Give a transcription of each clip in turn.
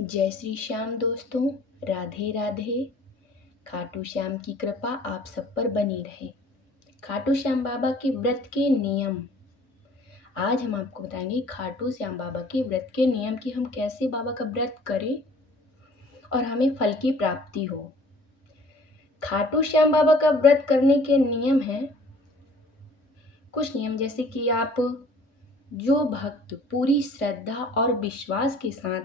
जय श्री श्याम दोस्तों, राधे राधे। खाटू श्याम की कृपा आप सब पर बनी रहे। खाटू श्याम बाबा के व्रत के नियम। आज हम आपको बताएंगे खाटू श्याम बाबा के व्रत के नियम कि हम कैसे बाबा का व्रत करें और हमें फल की प्राप्ति हो। खाटू श्याम बाबा का व्रत करने के नियम हैं कुछ नियम, जैसे कि आप जो भक्त पूरी श्रद्धा और विश्वास के साथ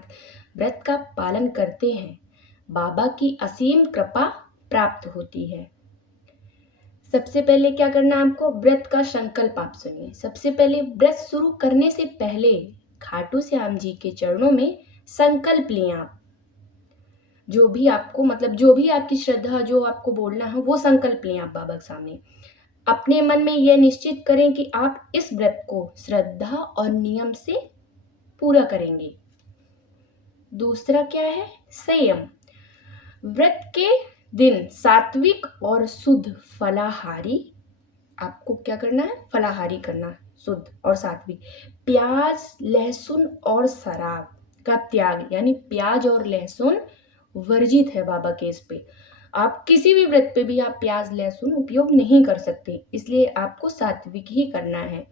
व्रत का पालन करते हैं, बाबा की असीम कृपा प्राप्त होती है। सबसे पहले क्या करना है आपको, व्रत का संकल्प आप सुनिए। सबसे पहले व्रत शुरू करने से पहले खाटू श्याम जी के चरणों में संकल्प लें आप। जो भी आपको जो भी आपकी श्रद्धा, जो आपको बोलना है वो संकल्प लें आप बाबा के सामने। अपने मन में यह निश्चित करें कि आप इस व्रत को श्रद्धा और नियम से पूरा करेंगे। दूसरा क्या है, संयम। व्रत के दिन सात्विक और शुद्ध फलाहारी आपको क्या करना है, फलाहारी करना, शुद्ध और सात्विक। प्याज, लहसुन और शराब का त्याग, यानी प्याज और लहसुन वर्जित है बाबा के इस पे। आप किसी भी व्रत पे भी आप प्याज लहसुन उपयोग नहीं कर सकते, इसलिए आपको सात्विक ही करना है।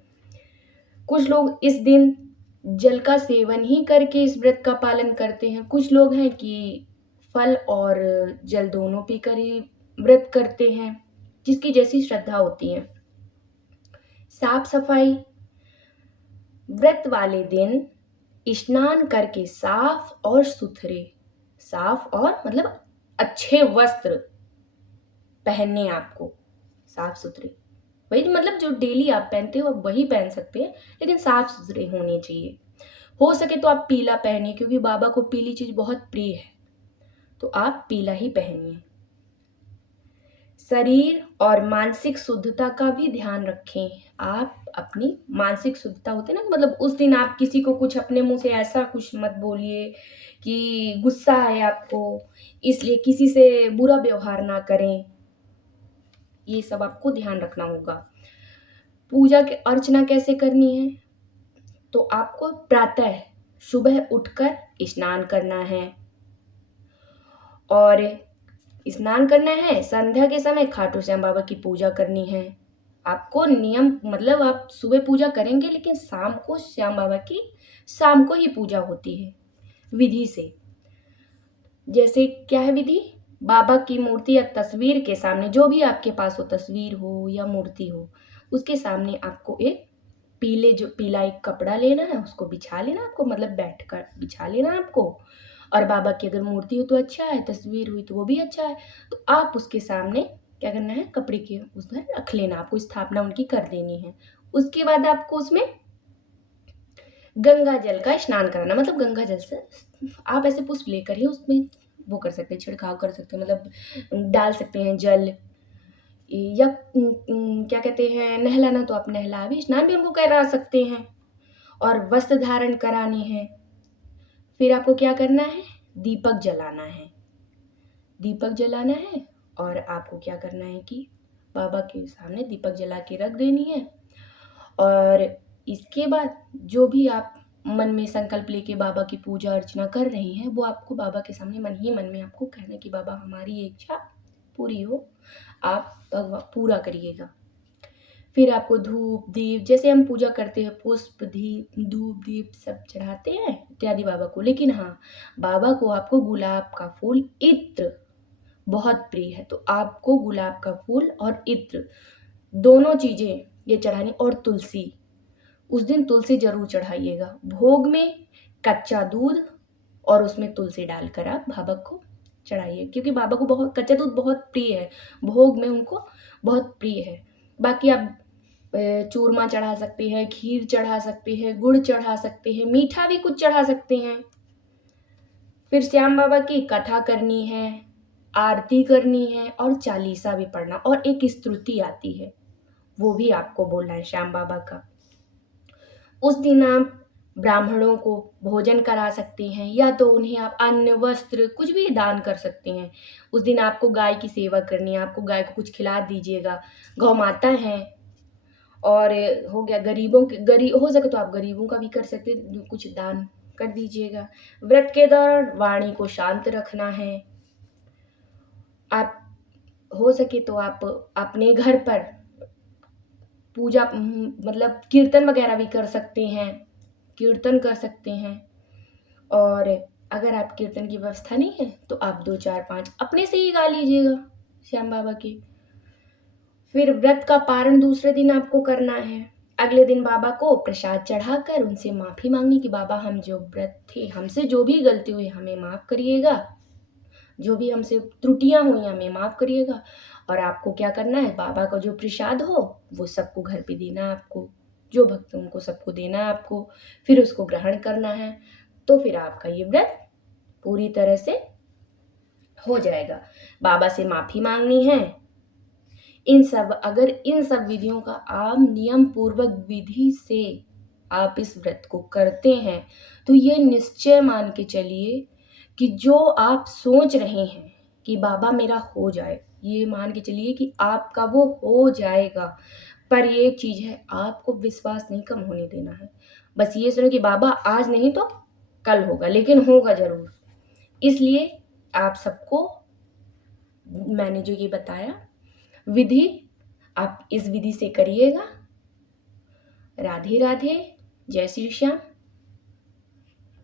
कुछ लोग इस दिन जल का सेवन ही करके इस व्रत का पालन करते हैं। कुछ लोग हैं कि फल और जल दोनों पीकर ही व्रत करते हैं, जिसकी जैसी श्रद्धा होती है। साफ सफाई। व्रत वाले दिन स्नान करके साफ और सुथरे, साफ और अच्छे वस्त्र पहनने आपको, साफ सुथरे। वही जो डेली आप पहनते हो आप वही पहन सकते हैं, लेकिन साफ सुथरे होने चाहिए। हो सके तो आप पीला पहनिए, क्योंकि बाबा को पीली चीज बहुत प्रिय है, तो आप पीला ही पहनिए। शरीर और मानसिक शुद्धता का भी ध्यान रखें। आप अपनी मानसिक शुद्धता होते ना, उस दिन आप किसी को कुछ अपने मुंह से ऐसा कुछ मत बोलिए कि गुस्सा है आपको, इसलिए किसी से बुरा व्यवहार ना करें। ये सब आपको ध्यान रखना होगा। पूजा के अर्चना कैसे करनी है, तो आपको प्रातः सुबह उठकर स्नान करना है, और स्नान करना है। संध्या के समय खाटू श्याम बाबा की पूजा करनी है। आपको नियम आप सुबह पूजा करेंगे, लेकिन शाम को श्याम बाबा की शाम को ही पूजा होती है विधि से। जैसे क्या है विधि, बाबा की मूर्ति या तस्वीर के सामने, जो भी आपके पास हो, तस्वीर हो या मूर्ति हो, उसके सामने आपको एक पीला एक कपड़ा लेना है, उसको बिछा लेना आपको, बैठकर बिछा लेना आपको। और बाबा की अगर मूर्ति हो तो अच्छा है, तस्वीर हुई तो वो भी अच्छा है। तो आप उसके सामने क्या करना है, कपड़े के उसमें रख लेना, आपको स्थापना उनकी कर देनी है। उसके बाद आपको उसमें गंगा जल का स्नान कराना, गंगा जल से आप ऐसे पुष्प लेकर ही उसमें वो कर सकते हैं, छिड़काव कर सकते हैं, डाल सकते हैं जल, या क्या कहते हैं, नहलाना तो आप नहला भी, स्नान भी उनको करा सकते हैं। और वस्त्र धारण करानी है। फिर आपको क्या करना है, दीपक जलाना है, दीपक जलाना है। और आपको क्या करना है कि बाबा के सामने दीपक जला के रख देनी है। और इसके बाद जो भी आप मन में संकल्प लेके बाबा की पूजा अर्चना कर रही हैं, वो आपको बाबा के सामने मन ही मन में आपको कहना कि बाबा हमारी इच्छा पूरी हो, आप पूरा करिएगा। फिर आपको धूप दीप, जैसे हम पूजा करते हैं, पुष्प दीप धूप दीप सब चढ़ाते हैं इत्यादि बाबा को। लेकिन हाँ, बाबा को आपको गुलाब का फूल, इत्र बहुत प्रिय है, तो आपको गुलाब का फूल और इत्र दोनों चीजें ये चढ़ानी। और तुलसी, उस दिन तुलसी जरूर चढ़ाइएगा। भोग में कच्चा दूध और उसमें तुलसी डालकर आप बाबा को चढ़ाइए, क्योंकि बाबा को बहुत कच्चा दूध बहुत प्रिय है, भोग में उनको बहुत प्रिय है। बाकी आप चूरमा चढ़ा सकते हैं, खीर चढ़ा सकते हैं, गुड़ चढ़ा सकते हैं, मीठा भी कुछ चढ़ा सकते हैं। फिर श्याम बाबा की कथा करनी है, आरती करनी है, और चालीसा भी पढ़ना, और एक स्तुति आती है वो भी आपको बोलना है श्याम बाबा का। उस दिन आप ब्राह्मणों को भोजन करा सकते हैं, या तो उन्हें आप अन्न वस्त्र कुछ भी दान कर सकते हैं। उस दिन आपको गाय की सेवा करनी है, आपको गाय को कुछ खिला दीजिएगा। गौ माता है। और हो गया गरीबों के, हो सके तो आप गरीबों का भी कर सकते हैं कुछ दान, कर दीजिएगा। व्रत के दौरान वाणी को शांत रखना है। आप हो सके तो आप अपने घर पर पूजा मतलब कीर्तन वगैरह भी कर सकते हैं, कीर्तन कर सकते हैं। और अगर आप कीर्तन की व्यवस्था नहीं है तो आप 2 4 5 अपने से ही गा लीजिएगा श्याम बाबा के। फिर व्रत का पारण दूसरे दिन आपको करना है। अगले दिन बाबा को प्रसाद चढ़ाकर उनसे माफ़ी मांगनी कि बाबा हम जो व्रत थे, हमसे जो भी गलती हुई हमें माफ़ करिएगा, जो भी हमसे त्रुटियां हुई हमें माफ़ करिएगा। और आपको क्या करना है, बाबा का जो प्रसाद हो वो सबको घर पे देना है आपको, जो भक्त उनको सबको देना है आपको, फिर उसको ग्रहण करना है। तो फिर आपका ये व्रत पूरी तरह से हो जाएगा। बाबा से माफ़ी मांगनी है। अगर इन सब विधियों का आप नियम पूर्वक विधि से आप इस व्रत को करते हैं तो ये निश्चय मान के चलिए कि जो आप सोच रहे हैं कि बाबा मेरा हो जाए, ये मान के चलिए कि आपका वो हो जाएगा। पर ये एक चीज़ है, आपको विश्वास नहीं कम होने देना है। बस ये सुनो कि बाबा आज नहीं तो कल होगा, लेकिन होगा ज़रूर। इसलिए आप सबको मैंने जो ये बताया विधि, आप इस विधि से करिएगा। राधे राधे, जय श्री श्याम।